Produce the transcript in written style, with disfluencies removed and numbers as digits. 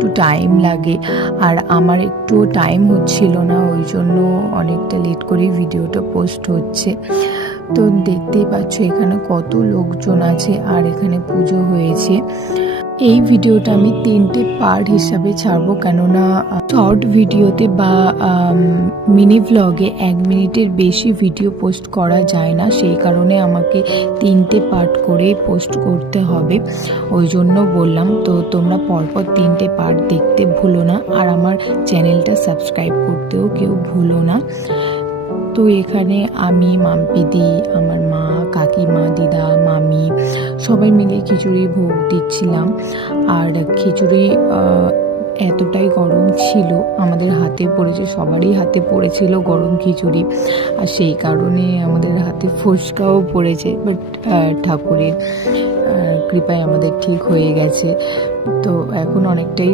একটু টাইম লাগে, আর আমার একটু টাইম হচ্ছিল না, ওই জন্য অনেকটা লেট করেই ভিডিওটা পোস্ট হচ্ছে। তো দেখতেই পাচ্ছ এখানে কত লোকজন আছে, আর এখানে পুজো হয়েছে। এই ভিডিওটা আমি 3টে পার্ট হিসাবে ছাড়বো, কেননা শর্ট ভিডিওতে বা মিনি ভ্লগে 1 মিনিটের বেশি ভিডিও পোস্ট করা যায় না, সেই কারণে আমাকে 3টে পার্ট করে পোস্ট করতে হবে, ওই জন্য বললাম। তো তোমরা পরপর 3টে পার্ট দেখতে ভুলো না, আর আমার চ্যানেলটা সাবস্ক্রাইব করতেও কেউ ভুলো না। তো এখানে আমি, মাম্পিদি, আমার মা, কাকিমা, দিদা, মামি সবাই মিলে খিচুড়ি ভোগ দিচ্ছিলাম। আর খিচুড়ি এতটাই গরম ছিল, আমাদের হাতে পড়েছে, সবারই হাতে পড়েছিল গরম খিচুড়ি, আর সেই কারণে আমাদের হাতে ফোসকাও পড়েছে। বাট ঠাকুরের কৃপায় আমাদের ঠিক হয়ে গেছে। তো এখন অনেকটাই